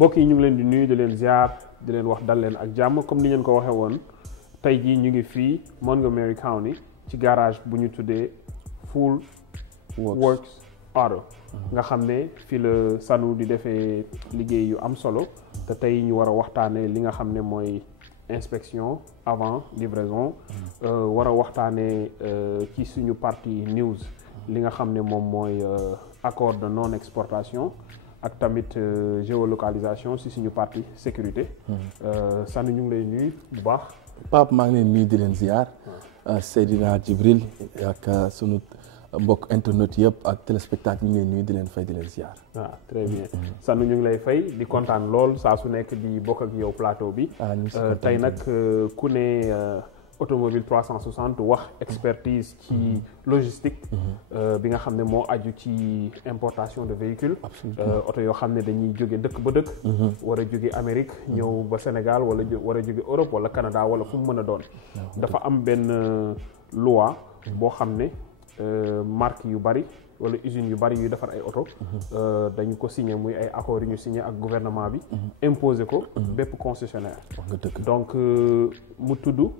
mbokk yi ñu ngi leen di nuyu di leen ziar di leen wax dal leen ak jàmm comme ni ngeen ko waxee woon tey jii ñu ngi fii Montgomery County ci garage bu ñu tuddee Full Works Auto nga xam ne fii la Sanu di defee liggéey yu am solo te tey ñu war a waxtaanee li nga xam ne mooy inspection avant livraison war a waxtaanee ci suñu partie news li nga xam ne moom mooy accord de non exportation ak tamit géolocalisation si suñu partie sécurité Sanu ñu ngi lay nuyu bu baax. Pape maa ngi leen nuyu di leen ziar Seydina Djibril ak sunu mbokk internet yëpp ak téléspectateur ñu ngi leen nuyu di leen fay di leen ziar. ah très bien Sanu ñu ngi lay fay di kontaan lool saa su nekk di bokk ak yow plateau bi. tey nag ku ne automobile 360 wax expertise ci logistique bi nga xam ne moo aju ci importation de véhicules oto yoo xam ne dañuy jóge dëkk ba dëkk war a jóge Amérique ñëw ba Sénégal wala war a jóge Europe wala Canada wala fu mu mën a doon dafa am benn loi boo xam ne marque yu bari wala usines yu bari yuy defar ay oto dañu ko signé muy ay accords yu ñu signé ak gouvernement bi imposé ko bépp concessionnaire donc mu tudd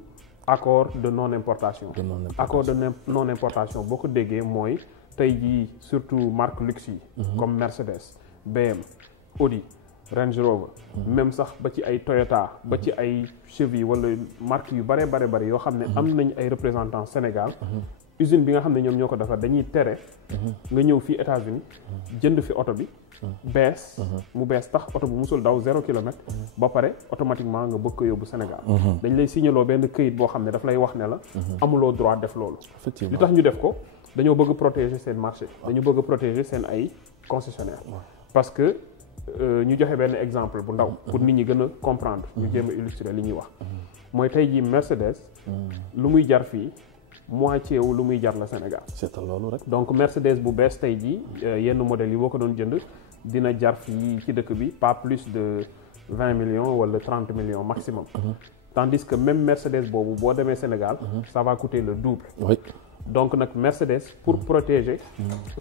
accord de non importation. Accord de non importation boo ko déggee mooy tey jii surtout marque luxe yi comme Mercedes BM Audi Range Rover même sax ba ci ay Toyota ba ci ay Chevy wala marque yu bare yoo xam ne am nañ ay représentants Sénégal usine bi nga xam ne ñoom ñoo ko defar dañuy tere nga ñëw fii États-Unis jënd fi oto bi bees mu bees tax oto bu musul daw 0 kilomètre ba pare automatiquement nga bëgg ko yóbbu Sénégal dañ lay signaloo benn këyit boo xam ne daf lay wax ne la amuloo droit def loolu li tax ñu def ko dañoo bëgg protéger seen marché dañu bëgg protéger seen ay concessionnaire parce que ñu joxe benn exemple bu ndaw pour nit ñi gën a comprendre ñu jéem a illustrer li ñuy wax mooy tey jii Mercedes lu muy jar fii moitié wu lu muy jar la Sénégal c'est loolu rek donc Mercedes bu bees tey jii yenn modèles yi boo ko doon jënd dina jar fii ci dëkk bi pas plus de 20 millions wala 30 millions maximum tandis que même Mercedes boobu boo demee Sénégal ça va coûter le double donc nag Mercedes pour protéger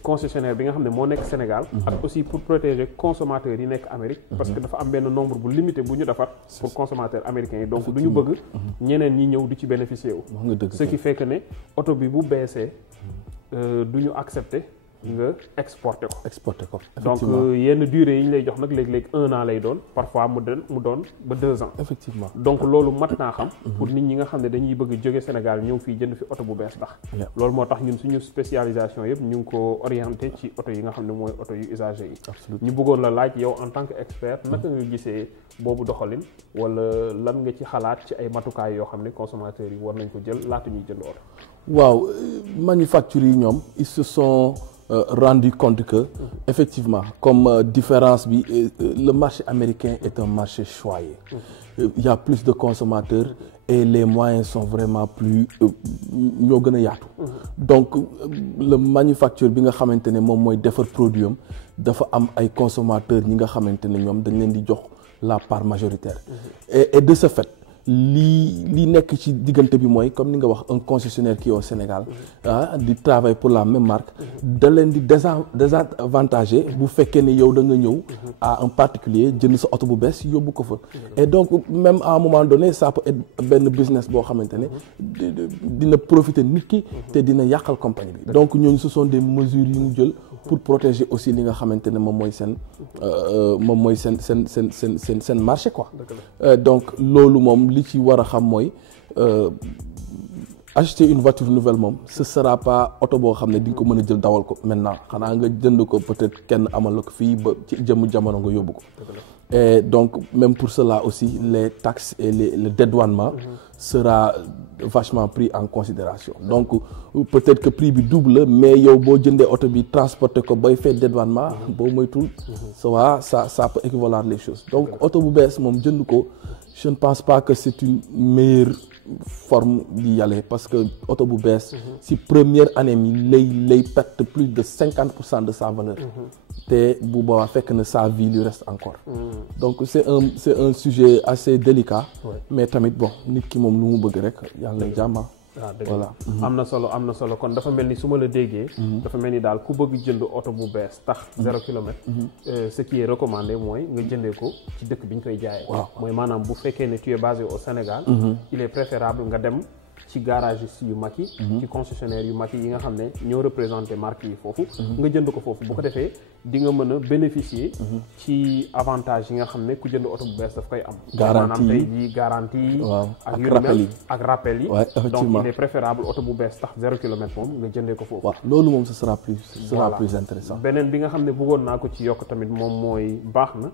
concessionnaire bi nga xam ne moo nekk Sénégal ak aussi pour protéger consommateurs yi nekk Amérique parce que dafa am benn nombre bu limité bu ñu defar pour consommateurs américains yi donc du ñu bëgg ñeneen ñi ñëw di ci bénéficier wu ce qui fait que ne oto bi bu beesee du ñu accepter nga exporté ko donc yenn durée yi ñu lay jox nag léeg-léeg 1 an lay doon parfois mu doon ba 2 ans effectivement donc loolu mat naa xam pour nit ñi nga xam ne dañuy bëgg jóge Sénégal ñëw fii jënd fi oto bu bees tax loolu moo tax ñun suñu spécialisation yëpp ñu ngi ko orienté ci oto yi nga xam ne mooy oto yu usagé yi ñu bëggoon la laaj yow en tant que expert naka nga gisee boobu doxalin wala lan nga ci xalaat ci ay matukaay yoo xam ne consommateurs yi war nañ ko jël laata ñuy jënd oto waaw manufacturiers yi ñoom ils se sont rendu compte que effectivement comme différence bi le marché américain est un marché choyé il y a plus de consommateurs et les moyens sont vraiment plus ñoo gën a yaatu donc le manufacture bi nga xamante ne moom mooy defar produit am dafa am ay consommateurs ñi nga xamante ne ñoom dañ leen di jox la part majoritaire et de ce fait lii nekk ci diggante bi mooy comme ni nga wax un concessionnaire qui est au Sénégal di travaille pour la même marque da leen di désavantager bu fekkee ne yow da nga ñëw à un particulier jënd sa oto bu bees yóbbu ko fa et donc même à un moment donné ça peut être benn business boo xamante ne dina profiter nit ki te dina yàqal compagnie bi donc ñooñu ce sont des mesures yu ñu jël pour protéger aussi li nga xamante ne moom mooy seen marché quoi donc loolu moom li ci war a xam mooy acheter une voiture nouvelle moom ce sera pas oto boo xam ne di nga ko mën a jël dawal ko maintenant xanaa nga jënd ko peut-être kenn amal la ko fii ba ci jëmm jamono nga yóbbu ko et donc même pour cela aussi les taxes et le dédouanement sera vachement pris en considération donc peut-être que prix bi double mais yow boo jëndee oto bi transporter ko bay fait dédouanement boo moytul ça peut équivaloir les choses donc oto bu bees moom jënd ko je ne pense pas que c'est une meilleure forme d'y aller parce que oto bu bees si première année mi lay perte plus de 50% de sa valeur te bu boobaa fekk na sa vie lui reste encore donc c'est un sujet assez délicat mais tamit bon nit ki moom lu mu bëgg rek yàlla na jàmm voilà. am na solo kon dafa mel ni su ma la déggee. dafa mel ni daal ku bëgg jënd oto bu bees tax 0 kilomètre. ce qui est recommandé mooy nga jëndee ko ci dëkk bi ñu koy jaayee. mooy maanaam bu fekkee ne tu es basé au Sénégal. il est préférable nga dem ci garage yu mag yi. ci concessionnaire yu mag yi nga xam ne ñoo représenté marque yi foofu. nga jënd ko foofu bu ko defee di nga mën a bénéficier. ci avantage yi nga xam ne ku jënd oto bu bees daf koy am. garantie maanaam tey jii garantie yi. ak rappel yi. donc il est préférable oto bu bees tax 0 kilomètre moom nga jëndee ko foofu. waaw loolu moom ce sera plus intéressant. beneen bi nga xam ne bëggoon naa ko ci yokk tamit moom mooy baax na.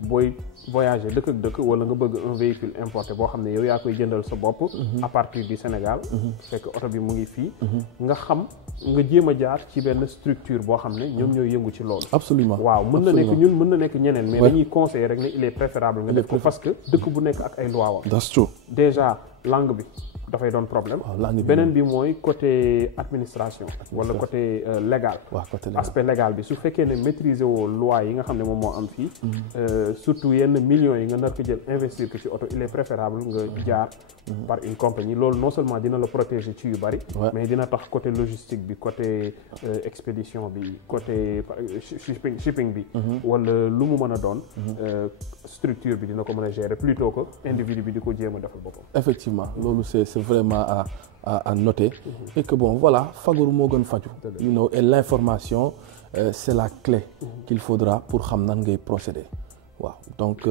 booy voyager dëkk ak dëkk wala nga bëgg un véhicule importé boo xam ne yow yaa koy jëndal sa bopp. à partir du Sénégal. fekk oto bi mu ngi fii. nga xam nga jéem a jaar ci benn structure boo xam ne ñoom ñooy yëngu ci loolu. absolument waaw mën na nekk ñun mën na nekk ñeneen. mais dañuy conseiller rek ne il est préférable nga def ko parce que dëkk bu nekk ak ay loi wam. that's true. déjà langue bi dafay doon problème. beneen bi mooy côté administration. wala côté légal. aspect légal bi su fekkee ne maîtriser woo loi yi nga xam ne moom moo am fii. surtout yenn millions yi nga nar ko jël investir ko ci oto il est préférable nga jaar par une compagnie loolu non seulement dina la protéger ci yu bari. mais dina tax côté logistique bi côté expédition bi côté shipping bi. wala lu mu mën a doon. structure bi dina ko mën a gérer plutôt que individu bi di ko jéem a defal boppam. effectivement loolu c'est vraiment à noter. Et que bon voilà fagaru moo gën faju. you know et l'information c'est la clé. qu'il faudra pour xam nan ngay procéder. waaw donc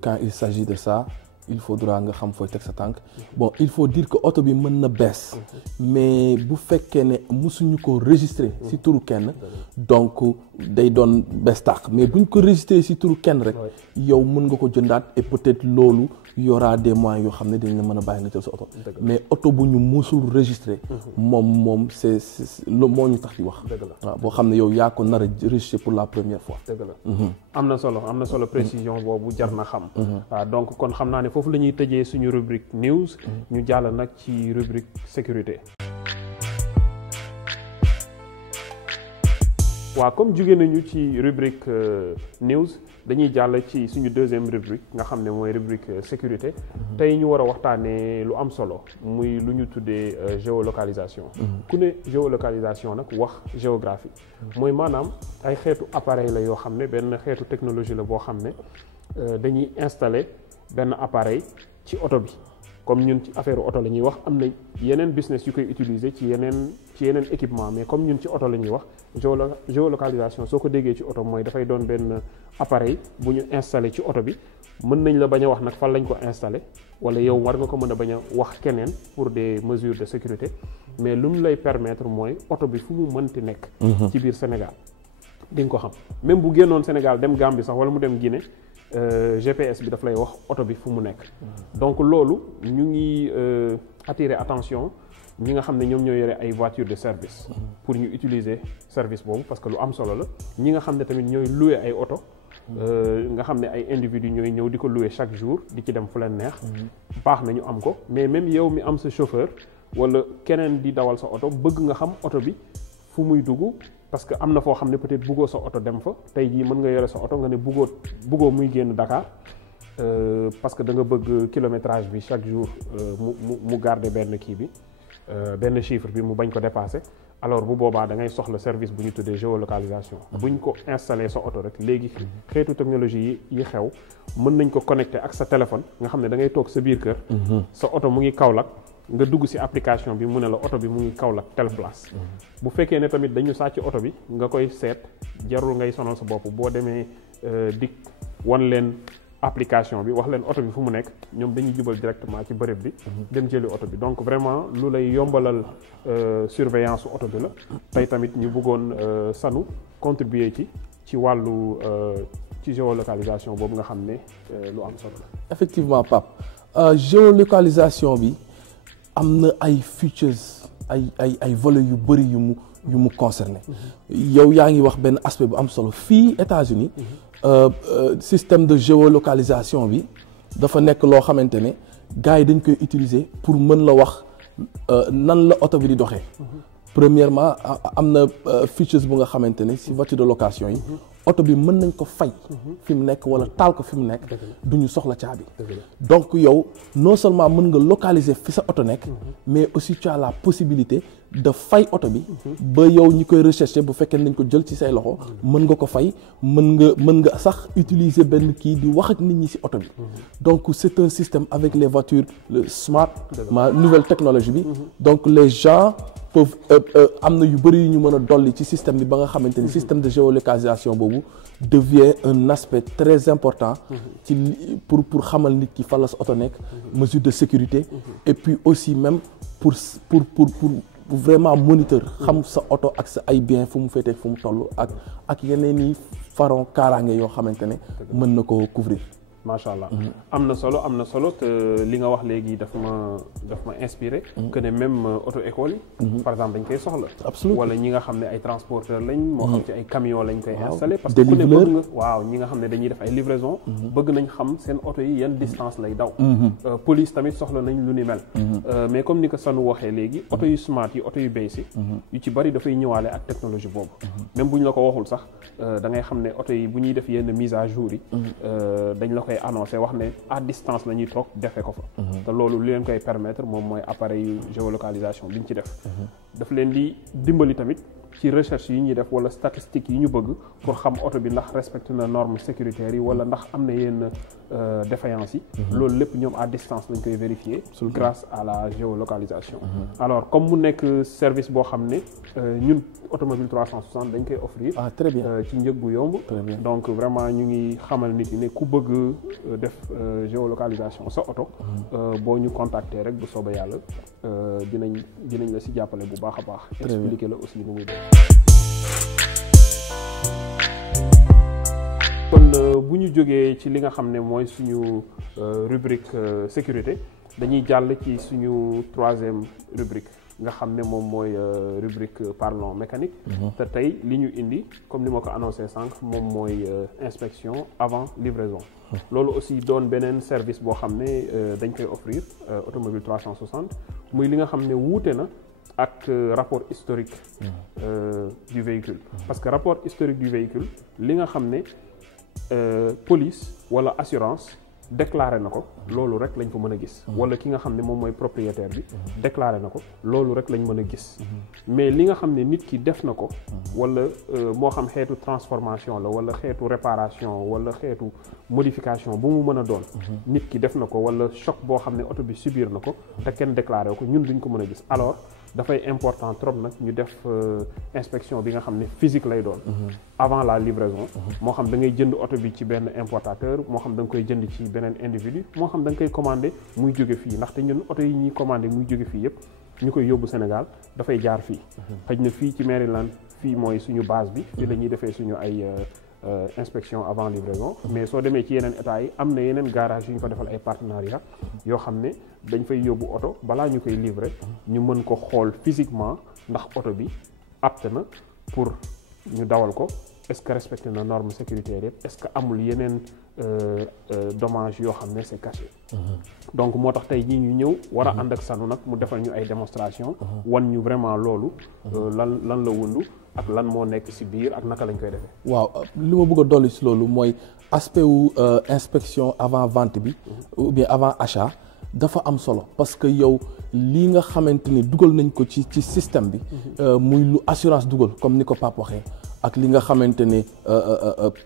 quand il s'agit de ça il faudra nga xam fooy teg sa tànk. bon il faut dire que oto bi mën na bees. mais bu fekkee ne musuñu ko enregistrer ci turu kenn. donc day doon bees tàq mais buñ ko enregistrer ci turu kenn rek. yow mën nga ko jëndaat et peut-être loolu y aura des moyens yoo xam ne dañ la mën a bàyyi nga jël sa oto. mais oto bu ñu musul enregistrer. moom c'est lo moo ñu tax di wax. waaw boo xam ne yow yaa ko nar a enregistrer pour la première fois. dëgg la am na solo précision boobu jar na xam. waaw donc kon xam naa ne foofu la ñuy tëjee suñu rubrique news. ñu jàll nag ci rubrique sécurité. waaw comme jóge nañu ci rubrique news dañuy jàll ci suñu deuxième rubrique nga xam ne mooy rubrique sécurité. tey ñu war a waxtaanee lu am solo muy lu ñu tuddee géolocalisation. ku ne géolocalisation nag wax géographie. mooy maanaam ay xeetu appareil la yoo xam ne benn xeetu technologie la boo xam ne dañuy installer benn appareil ci oto bi. comme ñun ci affaire oto la ñuy wax am na yeneen business yu koy utiliser ci yeneen équipement mais comme ñun ci oto la ñuy wax géolocalisation soo ko déggee ci oto mooy dafay doon benn appareil bu ñu installé ci oto bi mën nañ la bañ a wax nag fan lañ ko installé wala yow war nga ko mën a bañ a wax keneen pour des mesures de sécurité mais lu mu lay permettre mooy oto bi fu mu mënti nekk. ci biir Sénégal di nga ko xam même bu génnoon Sénégal dem Gambie sax wala mu dem Guinée. GPS bi daf lay wax oto bi fu mu nekk donc loolu ñu ngi attirer attention ñi nga xam ne ñoom ñoo yore ay voitures de service pour ñu utiliser service boobu parce que lu am solo la ñi nga xam ne tamit ñooy louer ay oto nga xam ne ay individus ñooy ñëw di ko louer chaque jour di ci dem fu leen neex baax na ñu am ko mais même yow mi am sa chauffeur wala keneen di dawal sa oto bëgg nga xam oto bi fu muy dugg parce que am na foo xam ne peut-être bëggoo sa oto dem fa tey jii mën nga yore sa oto nga ne bëggoo muy génn Dakar parce que da nga bëgg kilométrage bi chaque jour mu garder benn kii bi benn chiffre bi mu bañ ko dépasser alors bu boobaa da ngay soxla service bu ñu tuddee géolocalisation buñ ko installé sa oto rek léegi xeetu technologie yi xew mën nañ ko connecté ak sa téléphone nga xam ne da ngay toog sa biir kër sa oto mu ngi Kaolack nga dugg ci application bi mu ne la oto bi mu ngi Kaolack telle place bu fekkee ne tamit dañu sàcc oto bi nga koy seet jarul ngay sonal sa bopp boo demee dik wan leen application bi wax leen oto bi fu mu nekk ñoom dañuy jubal directement ci bërëb bi dem jëli oto bi donc vraiment lu lay yombalal surveillance oto bi la tey tamit ñu bëggoon sanu contribuer ci wàllu ci géolocalisation boobu nga xam ne lu am solo la. effectivement Pape géolocalisation bi am na ay features ay volets yu bëri yu mu concerné yow yaa ngi wax benn aspect bu am solo fii États-Unis système de géolocalisation bi dafa nekk loo xamante ne gars yi dañ koy utiliser pour mën la wax nan la oto bi di doxee. Premièrement am na features bu nga xamante ne ci voiture de location yi oto bi mën nañ ko fay fi mu nekk wala taal ko fi mu nekk du ñu soxla caabi donc yow non seulement mën nga localiser fi sa oto nekk mais aussi tu as la possibilité de fay oto bi ba yow ñi koy rechercher bu fekkee nañ ko jël ci say loxo mën nga ko fay mën nga sax utiliser benn kii di wax ak nit ñi ci oto bi donc c'est un système avec les voitures le smart ma nouvelle technologie bi donc les gens peuvent am na yu bëri yu ñu mën a dolli ci système bi ba nga xamante ni système de géolocalisation boobu devient un aspect très important ci pour xamal nit ki fan la sa oto nekk mesure de sécurité et puis aussi même pour vraiment moniteur xam sa oto ak sa ay bien fu mu féetee fu mu toll ak yeneen i faron kaaraange yoo xamante ne mën na ko couvrir. macha allah am na solo te li nga wax léegi daf ma inspiré que ne même auto école yi par exemple dañ koy soxla absolument wala ñi nga xam ne ay transporteur lañ moo xam ci ay camion lañ koy installé parce que ku ne bëgg nga waaw ñi nga xam ne dañuy def ay livraison bëgg nañ xam seen oto yi yan distance lay daw police tamit soxla nañ lu ni mel mais comme ni ko Sanu waxee léegi oto yu smart yi oto yu basic yu ci bari dafay ñëwaale ak technologie boobu même bu ñu la ko waxul sax da ngay xam ne oto yi bu ñuy def yenn mise à jour yi dañ la koy annoncé wax ne à distance la ñuy toog defee ko fa te loolu li leen koy permettre moom mooy appareil géolocalisation bi ñu ci daf leen di dimbali tamit ci recherche yi ñuy def wala statistiques yi ñu bëgg pour xam oto bi ndax respecté na normes sécuritaires yi wala ndax am na yenn défaillance yi loolu lépp ñoom à distance lañ koy vérifier grâce à la géolocalisation alors comme mu nekk service boo xam ne ñun automobile 360 dañ koy offrir très bien ci njëg bu yomb donc vraiment ñu ngi xamal nit yi ne ku bëgg def géolocalisation sa oto boo ñu contacter rek bu soobee yàlla dinañ la si jàppale bu baax a baax expliquer la aussi nu muy def kon bu ñu jógee ci li nga xam ne mooy suñu rubrique sécurité dañuy jàll ci suñu troisième rubrique nga xam ne moom mooy rubrique parlons mécanique te tey li ñu indi comme ni ma ko annoncé sànq moom mooy inspection avant livraison loolu aussi doon beneen service boo xam ne dañ koy offrir automobile 360 muy li nga xam ne wuute na ak rapport historique du véhicule parce que rapport historique du véhicule li nga xam ne police wala assurance déclaré na ko loolu rek lañ ko mën a gis wala ki nga xam ne moom mooy propriétaire bi déclaré na ko loolu rek lañ mën a gis mais li nga xam ne nit ki def na ko wala moo xam xeetu transformation la wala xeetu réparation wala xeetu modification bu mu mën a doon nit ki def na ko wala choc boo xam ne oto bi subir na ko te kenn déclaré ko ñun duñ ko mën a gis alors dafay important trop nag ñu def inspection bi nga xam ne physique lay doon avant la livraison moo xam da ngay jënd oto bi ci benn importateur moo xam da nga koy jënd ci beneen individu moo xam da nga koy commandé muy jóge fii ndaxte ñun oto yi ñuy commandé muy jóge fii yëpp ñu koy yóbbu Sénégal dafay jaar fii xëj na fii ci Maryland fii mooy suñu base bi fi la ñuy defee suñu ay inspection avant livraison mais soo demee ci yeneen état yi am na yeneen garage yu ñu ko defal ay partenariat yoo xam ne dañ fay yóbbu oto balaa ñu koy livrer ñu mën ko xool physiquement ndax oto bi apte na pour ñu dawal ko est-ce que respecté na normes sécuritaires yëpp est-ce que amul yeneen dommage yoo xam ne c'est caché donc moo tax tey jii ñu ñëw war a ànd ak Sanu nag mu defal ñu ay démonstration wan ñu vraiment loolu lan la wundu ak lan moo nekk ci biir ak naka lañ koy defee. waaw li ma bëgg a dolli ci loolu mooy aspect wu inspection avant vente bi ou bien avant achat dafa am solo parce que yow lii nga xamante ni dugal nañ ko ci système bi muy lu assurance dugal comme ni ko Pape waxee ak li nga xamante ni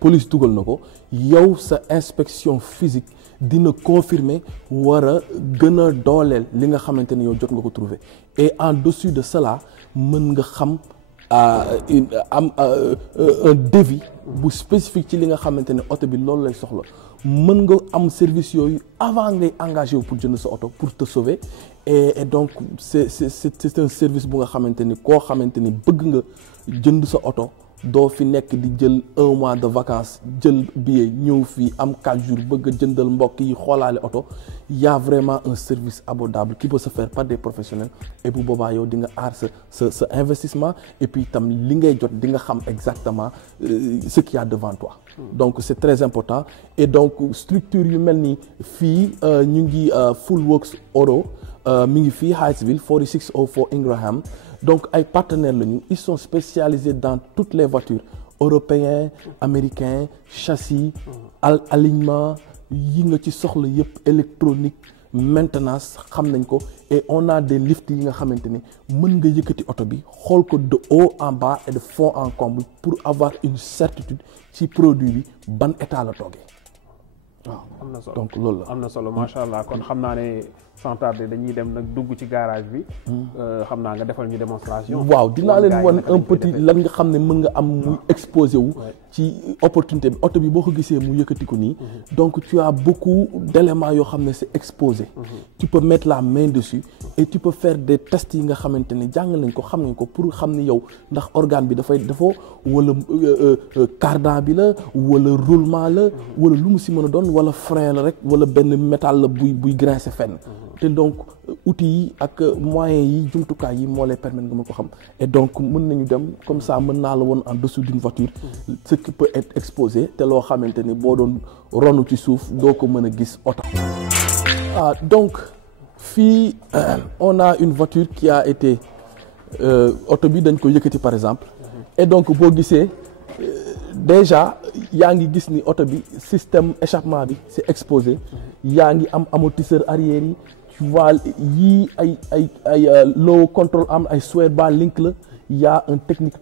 police dugal na ko yow sa inspection physique dina confirmer war a gën a dooleel li nga xamante ni yow jot nga ko trouver et en dessus de cela mën nga xam am un devis bu spécifique ci li nga xamante ne oto bi loolu lay soxla mën nga am service yooyu avant ngay engagé wu pour jënd sa oto pour te sauver et donc c'est un service bu nga xamante ni koo xamante ni bëgg nga jënd sa oto doo fi nekk di jël 1 mois de vacances jël billet ñëw fii am 4 jours bëgg a jëndal mbokk yi xoolaale oto y a vraiment un service abordable qui peut se faire par des professionnels et bu boobaa yow di nga aar sa investissement et puis itam li ngay jot di nga xam exactement ce qu'il y a devant toi. Donc c'est très important et donc structure yu mel ni fii ñu ngi Full Works Auto mi ngi fii Hyattsville 4604 Ingraham. Donc ay partenaires lañu ils sont spécialisés dans toutes les voitures européen américain châssis alignement yi nga ci soxla yëpp électronique maintenance xam nañ ko et on a des lifts yi nga xamante ni mën nga yëkkati oto bi xool ko de haut en bas et de fond en comble pour avoir une certitude ci produit bi ban état la toogee waaw. am na solo donc loolu la am na solo macha allah kon xam naa ne sans tarder dañuy dem nag dugg ci garage bi. xam naa nga defal ñu démonstration. waaw dinaa leen wan un petit lan nga xam ne mën nga am muy exposé wu. ci opportunité bi oto bi boo ko gisee mu yëkkati ko nii. donc tu as beaucoup d'éléments yoo xam ne c'est exposé. tu peux mettre la main dessus. et tu peux faire des tests yi nga xamante ne jàng nañ ko xam nañ ko pour xam ne yow ndax organe bi dafa wala cardan bi la wala roulement la wala lu mu si mën a doon wala frein la rek wala benn métal la buy grincer fenn. te donc outils yi ak moyens yi jumtukaay yi moo lay permettre nga mën ko xam et donc mën nañu dem comme ça mën naa la woon en dessous d'une voiture ce qui peut être exposé te loo xamante ni boo doon ronu ci suuf doo ko mën a gis oto. Donc fii on a une voiture qui a été oto bi dañ ko yëkkati par exemple et donc boo gisee déjà yaa ngi gis ni oto bi système échappement bi c'est exposé yaa ngi am amortisseur arrière yi tu vois yii ay low control am ay sway bar link la y a un technique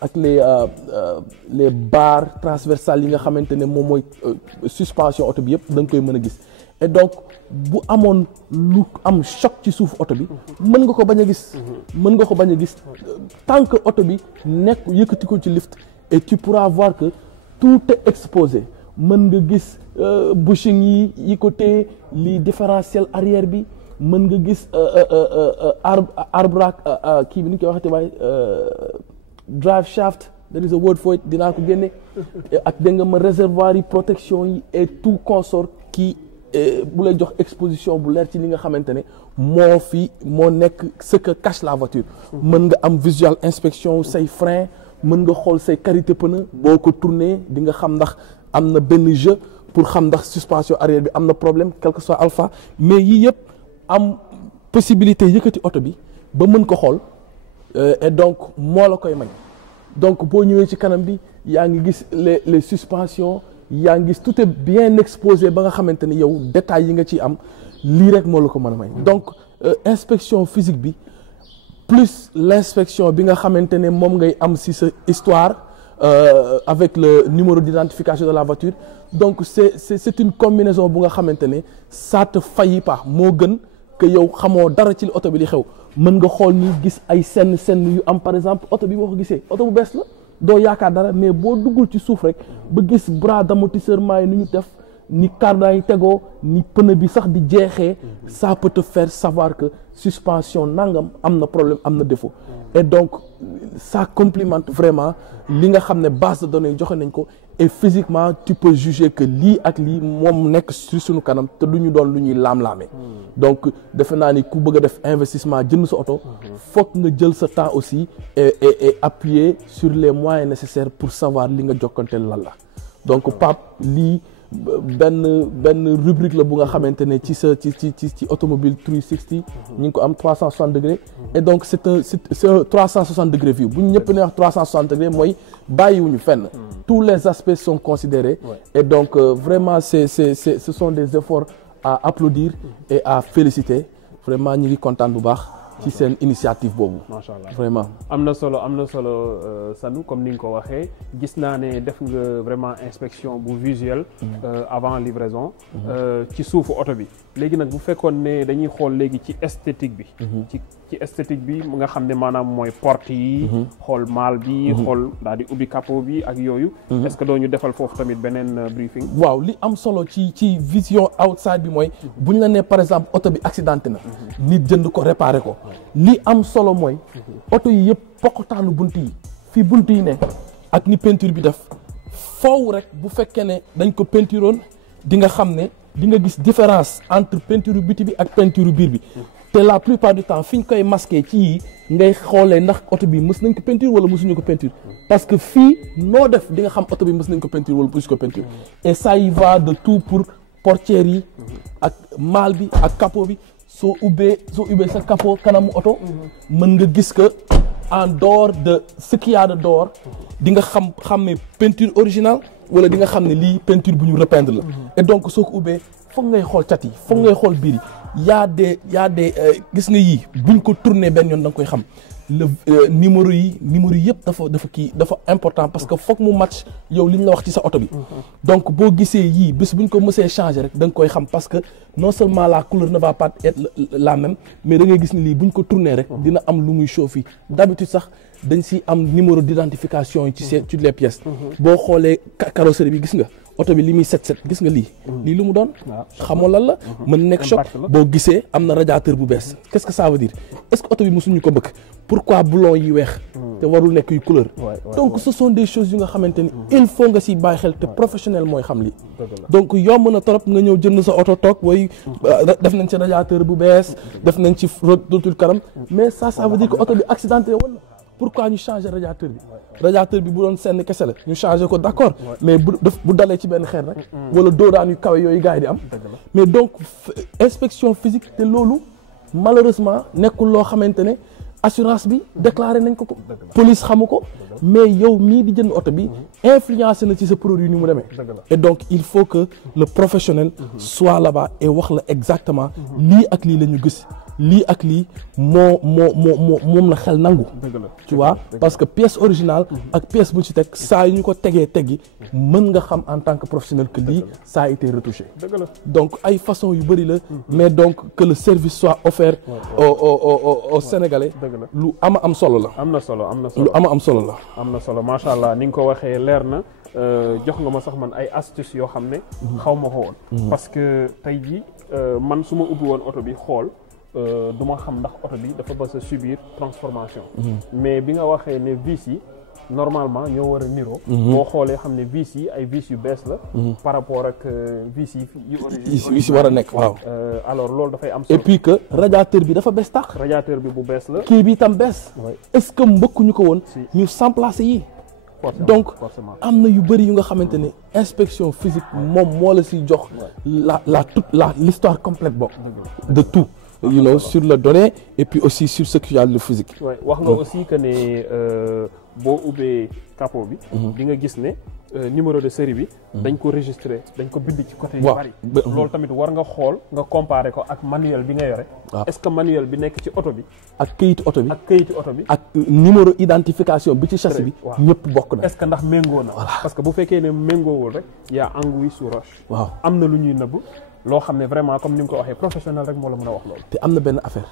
ak les barres transversales yi nga xamante ne moom mooy suspension oto bi yëpp da nga koy mën a gis et donc bu amoon lu am choc ci suuf oto bi mën nga ko bañ a gis tant que oto bi nekk yëkkati ko ci lift et tu pourras voir que tout est exposé mën nga gis bushing yi côté li différentiel arrière bi mën nga gis arbre kii bi ni ñu koy waxati waaye drive shaft there is a word for it dinaa ko génne ak dégg nga ma réservoir yi protection yi et tout consort qui bu lay jox exposition bu leer ci li nga xamante ne moo nekk ce que cache la voiture mën nga am visual inspection say frein mën nga xool say qualité pneu boo ko tourné di nga xam ndax am na benn jeu pour xam ndax suspension arrière bi am na problème quel que soit alpha mais yii yëpp am possibilité yëkkati oto bi ba mën ko xool et donc moo la koy may donc boo ñëwee ci kanam bi yaa ngi gis les suspensions yaa ngi gis tout est bien exposé ba nga xamante ni yow détails yi nga ciy am lii rek moo la ko mën a may donc inspection physique bi plus l'inspection bi nga xamante ne moom ngay am ci sa histoire avec le numéro d'identification de la voiture donc c'est une combinaison bu nga xamante ne ça te faillit pas moo gën que yow xamoo dara ci oto bi li xew mën nga xool ni gis ay senn yu am par exemple oto bi boo ko gisee oto bu bees la doo yaakaar dara mais boo duggul ci suuf rek ba gis bras d'amortisseur yi ni ñu def ni cardan yi tegoo ni pneu bi sax di jeexee ça peut te faire savoir que suspension nangam am na problème am na défaut et donc ça complimente vraiment li nga xam ne base de données joxe nañ ko et physiquement tu peux juger que lii ak lii moom nekk sur suñu kanam te du ñu doon lu ñuy laam-laamee donc defe naa ni ku bëgg a def investissement jënd sa oto foog nga jël sa temps aussi et appuyer sur les moyens nécessaires pour savoir li nga jokkanteel lan la donc Pape lii benn rubrique la bu nga xamante ne ci automobile 360 ñu ngi ko am 360 degrés et donc c'est un 360 degrés view bu ñu ñëpp ne wax 360 degrés mooy bàyyiwuñu fenn tous les aspects sont considérés et donc vraiment ce sont des efforts à applaudir et à féliciter vraiment ñu ngi kontaan bu baax ci seen initiative boobu. macha allah vraiment. am na solo Sanu comme ni nga ko waxee gis naa ne def nga vraiment inspection bu visuelle. avant livraison. ci suufu oto bi. léegi nag bu fekkoon ne dañuy xool léegi ci esthétique bi. ci esthétique bi nga xam ne maanaam mooy porte yi. xool maal bi. xool daal di ubbi capot bi ak yooyu. est-ce que doo ñu defal foofu tamit beneen briefing. waaw li am solo ci vision outside bi mooy bu ñu la nee par exemple oto bi accidenté na. nit jënd ko réparé ko. li am solo mooy oto yi yëpp poqataanu bunt yi fii bunt yi ne ak ni peinture bi def foofu rek bu fekkee ne dañ ko peinturoon di nga xam ne di nga gis différence entre peinture biti bi ak peinture biir bi te la plupart du temps fi ñu koy masqué ci yi ngay xoolee ndax oto bi mës nañ ko peinture wala mësuñu ko peinture parce que fii noo def di nga xam oto bi mës nañ ko peinture wala mësuñu ko peinture et ça y va de tout pour portières yi ak maal bi ak capot bi soo ubbee sa capot kanamu oto mën nga gis que en dehors de ce qu'il y a de dehors di nga xam ne peinture originale wala di nga xam ne lii peinture bu ñu repeindre la et donc soo ko ubbee foog ngay xool cat yi foog ngay xool biir yi y a des gis nga yii buñ ko tourner benn yoon da nga koy xam le numéro yi yëpp dafa important parce que foog mu match yow li ñu la wax ci sa oto bi donc boo gisee yii bés buñ ko mësee changer rek da nga koy xam parce que non seulement la couleur ne va pas être la même mais da ngay gis ni lii buñ ko tourner rek dina am lu muy chauffer d'habitude sax dañ si am numéro d'identification yi ci les pièces boo xoolee carrosserie bi gis nga oto bi li muy set gis nga lii lu mu doon xamoo lan la mën nekk choc boo gisee am na radiateur bu bees qu'est-ce que ça veut dire est-ce que oto bi mosuñu ko bëgg pourquoi boulon yi weex te warul nekk yu couleur donc ce sont des choses yu nga xamante ni il faut nga si bàyyi xel te professionnel mooy xam lii donc yomb na trop nga ñëw jënd sa oto toog way def nañ ci radiateur bu bees def nañ ci rotul karam mais ça veut dire que oto bi accidenté wala pourquoi ñu changer radiateur bi bu doon senn kese la ñu changer ko d'accord mais bu dalee ci benn xeer rek wala doodaan yu kawe yooyu gars yi di am mais donc inspection physique te loolu malheureusement nekkul loo xamante ne assurance bi déclaré nañ ko police xamu ko mais yow mii di jënd oto bi influencé na ci sa produit ni mu demee et donc il faut que le professionnel soit là-bas et wax la exactement lii ak lii la ñu gis lii ak lii moom la xel nangu tu vois parce que pièce originale ak pièce bu ci teg saa yu ñu ko teggi mën nga xam en tant que professionnel que lii ça a été retouché donc ay façon yu bëri la mais donc que le service soit offert aux Sénégalais lu am solo la lu am solo macha allah ni nga ko waxee leer na jox nga ma sax man ay astuces yoo xam ne xaw ma ko woon parce que tey jii man su ma ubbi woon oto bi xool du ma xam ndax oto bi dafa bës a subir transformation mais bi nga waxee ne vis yi normalement ñoo war a niroo boo xoolee xam ne vis yi ay vis yu bees la par rapport ak vis yi war a nekk waaw alors loolu dafay am solo et puis que radiateur bi dafa bees tax radiateur bi bu bees la kii bi itam bees est-ce que mbëkkuñu ko woon ñu remplacer yi donc am na yu bëri yu nga xamante ne inspection physique moom moo la si jox l'histoire complète bokk de tout sur le données et puis aussi sur ce qu'il y a le physique wax nga aussi que ne boo ubbee capot bi di nga gis ne numéro de série bi dañ ko registré dañ ko bind ci côté yu bari loolu tamit war nga xool nga comparer ko ak manuel bi nga yore est-ce que manuel bi nekk ci oto bi ak këyitu oto bi ak numéro identification bi ci châssis bi ñëpp bokk na est-ce que ndax méngoo na parce que bu fekkee ne méngoowul rek y'a anguille sous roche waaw am na lu ñuy nëbb loo xam ne vraiment comme ni nga ko waxee professionnel rek moo la mën a wax loolu te am na benn affaire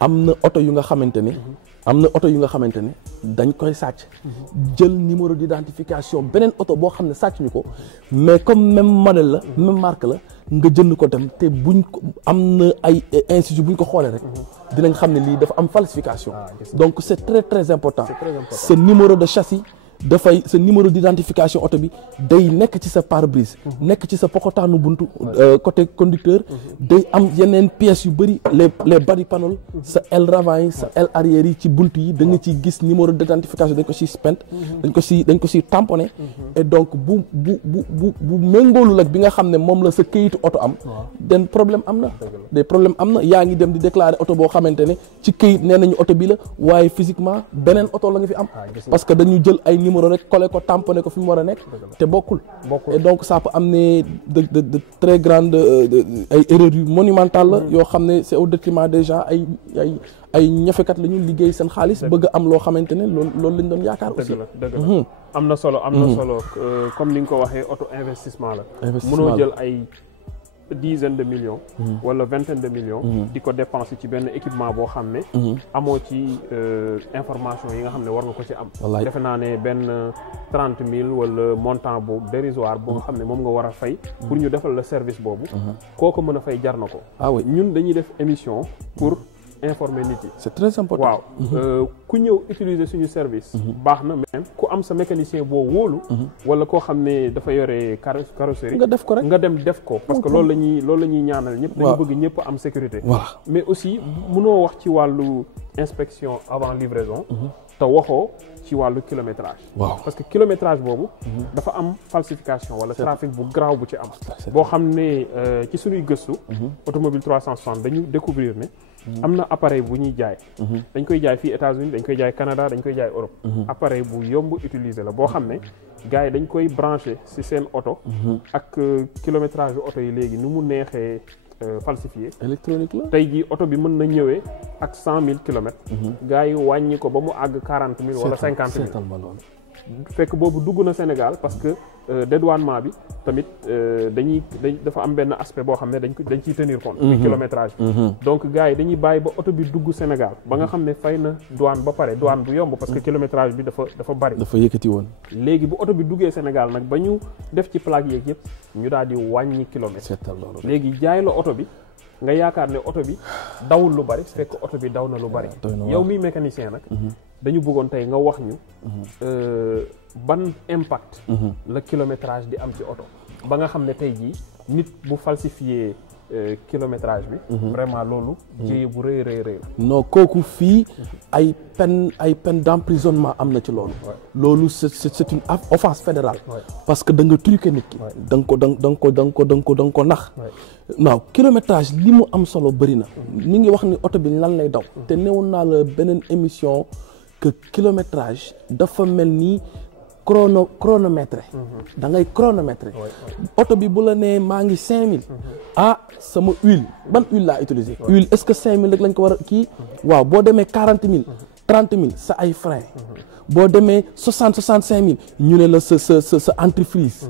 am na oto yu nga xamante ne dañ koy sàcc jël numéro d'identification beneen oto boo xam ne sàcc ñu ko mais comme même modèle la même marque la nga jënd ko dem te buñ ko am na ay institut buñ ko xoolee rek dinañ xam ne lii dafa am falsification donc c'est très très important ce numéro de châssis dafay sa numéro d'identification oto bi day nekk ci sa pare-brise nekk ci sa pokotaanu buntu côté conducteur day am yeneen pièces yu bëri les body panel sa aile ravant yi sa aile arrière yi ci buntu yi da nga ciy gis numéro d'identification dañ ko ciy spent dañ ko ciy tamponné et donc bu méngoolul ak bi nga xam ne moom la sa këyitu oto am den problème am na des problèmes am na yaa ngi dem di déclarer oto boo xamante ne ci këyit nee nañu oto bi la waaye physiquement beneen oto la nga fi am parce que dañu jël ay numéro rek collé ko tamponné ko fi mu war a nekk te bokkul et donc ça peut amener de très grandes ay erreurs yu monumentales la yoo xam ne c'est au détriment des gens ay ñafekat la ñu liggéey seen xaalis bëgg am loo xamante ne loolu lañ doon yaakaar aussi dëgg la am na solo comme ni nga ko waxee auto investissement la mënoo jël ay dizaine de millions wala vingtaine de millions di ko dépenser ci benn équipement boo xam ne amoo ci information yi nga xam ne war nga ko ci am defe naa ne benn 30 000 wala montant bu dérisoire boo nga xam ne moom nga war a fay pour ñu defal la service boobu kooku mën a fay jar na ko ñun dañuy def émission pour informer nit yi c'est très important waaw ku ñëw utiliser suñu service baax na même ku am sa mécanicien boo wóolu wala koo xam ne dafa yore carrosserie nga def ko rek nga dem def ko parce que loolu la ñuy ñaanal ñëpp dañu bëgg ñëpp am sécurité mais aussi mënoo wax ci wàllu inspection avant livraison te waxoo ci wàllu kilométrage. waaw parce que kilométrage boobu. dafa am falsification wala trafic bu garaaw bu ci am. boo xam ne ci suñuy gëstu. automobile 360 dañu découvrir ne. am na appareil bu ñuy jaay. dañ koy jaay fii États-Unis dañ koy jaay Canada dañ koy jaay Europe. appareil bu yomb utiliser la boo xam ne gars yi dañ koy branché ci seen oto. ak kilométrage yu oto yi léegi ni mu neexee falsifié. électronique la tey jii oto bi mën na ñëwee ak 100 000 kilomètres. gars yi wàññi ko ba mu àgg 40 000 wala 50 000. fekk boobu dugg na Sénégal parce que dédouanement bi tamit dafa am benn aspect boo xam ne dañ ciy tenir compte. muy kilométrage bi. donc gars yi dañuy bàyyi ba oto bi dugg Sénégal ba nga xam ne fay na douane ba pare douane bu yomb parce que kilométrage bi dafa bari. dafa yëkkati woon. léegi bu oto bi duggee Sénégal nag ba ñu def ci plaque yeeg yëpp ñu daal di wàññi kilomètre. léegi jaay la oto bi nga yaakaar ne oto bi dawul lu bari fekk oto bi daw na lu bari. yow miy mécanicien nag. dañu bëggoon tey nga wax ñu ban impact la kilométrage di am ci oto ba nga xam ne tey jii nit bu falsifié kilométrage bi vraiment loolu jéye bu rëy la non kooku fii ay peine d'emprisonnement am na ci loolu c'est une offense fédérale parce que da nga truqué nit ki da nga ko nax waaw kilométrage li mu am solo bëri na ni ngi wax ni oto bi lan lay daw te newoon naa la beneen émission que kilométrage dafa mel ni chronomètre da ngay chronomètre oto bi bu la nee maa ngi 5000 sama huile ban huile laa utiliser huile est-ce que 5000 rek lañ ko war a kii waaw boo demee 40 000 30 000 sa ay frein boo demee 65 000 ñu ne la sa antifreeze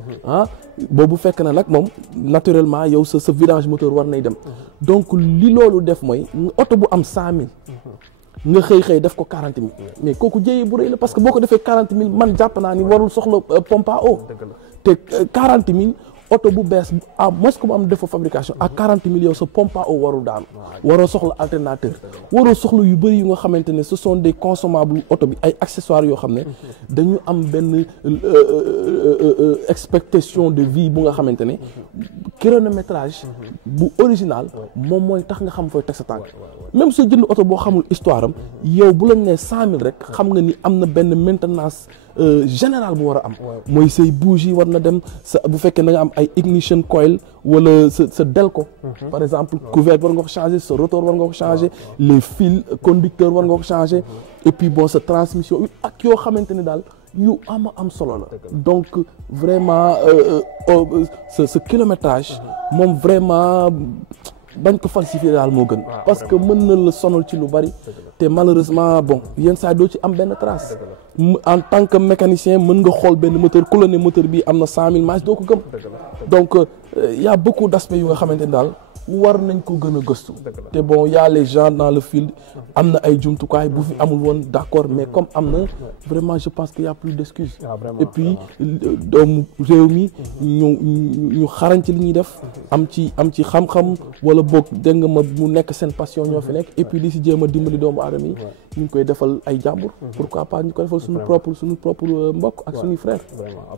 boobu fekk na nag moom naturellement yow sa vidange moteur war nay dem donc li loolu def mooy oto bu am 100 000 nga xëy def ko 40 000 mais kooku jéyee bu rëy la parce que boo ko defee 40 000 man jàpp naa ni warul soxla pompe à eau te 40 000 oto bu bees mos ko mu am défaut fabrication ak 40 000 yow sa pompe à eau warul daanu waroo soxla alternateur waroo soxla yu bëri yu nga xamante ne ce sont des consommables oto bi ay accessoires yoo xam ne dañu am benn expectation de vie bu nga xamante ne chronométrage bu original moom mooy tax nga xam fooy teg sa tànk même soo jënd oto boo xamul histoire am yow bu lañ nee 100 000 rek xam nga ni am na benn maintenance général bu war a am mooy say bougie war na dem sa bu fekkee da nga am ay ignition coil wala sa delco par exemple couvercle war nga ko changer sa rotor war nga ko changer les fils conducteurs war nga ko changer et puis bon sa transmission ak yoo xamante ne daal yu am solo la donc vraiment ce kilométrage moom vraiment bañ ko falsifier daal moo gën parce que mën na la sonal ci lu bari te malheureusement bon yenn saa doo ci am benn trace en tant que mécanicien mën nga xool benn moteur ku la ne moteur bi am na 100 000 miles doo ko gëm donc y a beaucoup d'aspects yu nga xamante ne daal war nañ ko gën a gëstu te bon y a les gens dans le field am na ay jumtukaay bu fi amul woon d'accord mais comme am na vraiment je pense qu'il y a plus d'excuses et puis doomu réew mi ñu xarañ ci li ñuy def am ci xam-xam wala boog dégg nga ma mu nekk seen passion ñoo fi nekk et puis di si jéem a dimbali doomu aadama yi ñu ngi koy defal ay jàmbur pourquoi pas ñu ko defal suñu propre mbokk ak suñuy frère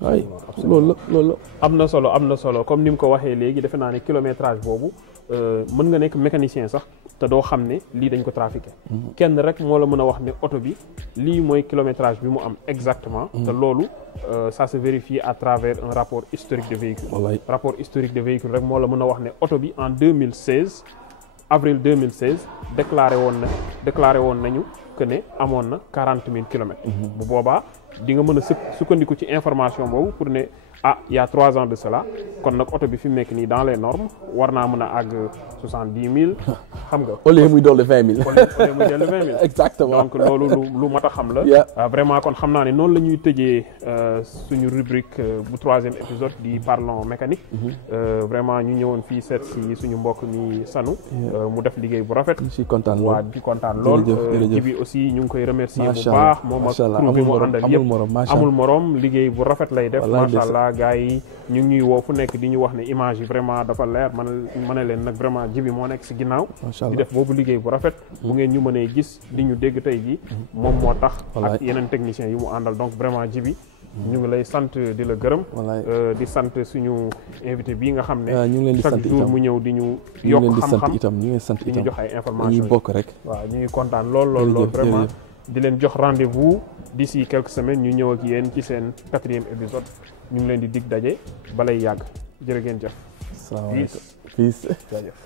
waay loolu la am na solo comme ni mu ko waxee léegi defe naa ne kilométrage boobu mën nga nekk mécanicien sax te doo xam ne lii dañ ko trafiqué kenn rek moo la mën a wax ne oto bi lii mooy kilométrage bi mu am exactement te loolu ça se vérifie à travers un rapport historique de véhicule rapport historique de véhicule rek moo la mën a wax ne oto bi en 2016 avril 2016 déclaré woon nañu que ne amoon na 40 000 kilomètres bu boobaa di nga mën a sukkandiku ci information boobu pour ne il y a 3 ans de cela kon nag oto bi fi mu nekk nii dans les normes war naa mën a àgg 70 000 xam nga. au lieu muy dolli 20 000. au lieu muy dolli 20 000. exactement donc loolu lu mat a xam la. vraiment kon xam naa ne noonu la ñuy tëjee suñu rubrique bu 3e épisode di parlons mécanique. vraiment ñu ñëwoon fii seet si suñu mbokk mi Sanu. mu def liggéey bu rafet. di ci kontaan lool waa di kontaan lool. Jibi aussi ñu ngi koy remercier bu baax. moom ak crew bi mu àndal yëpp amul morom liggéey bu rafet lay def. macha allah gars yi ñu ngi ñuy woo fu nekk di ñu wax ne image yi vraiment dafa leer ma ne leen nag vraiment Jibi moo nekk si ginnaaw di def boobu liggéey bu rafet bu ngeen ñu mënee gis di ñu dégg tey ji moom moo tax ak yeneen techniciens yu mu àndal donc vraiment Jibi ñu ngi lay sant di la gërëm di sant suñu invité bii nga xam ne chaque jour mu ñëw di ñu yokk xam-xam ñu ngi sant itam di ñu jox ay information ñu bokk rek waaw ñu ngi kontaan lool vraiment di leen jox rendez-vous d'ici quelques semaines ñu ñëw ak yéen ci seen 4e épisode ñu ngi leen di dig daje balay yàgg jërë ngeen jëf. Salaamaaleykum. Peace. Jaajëf.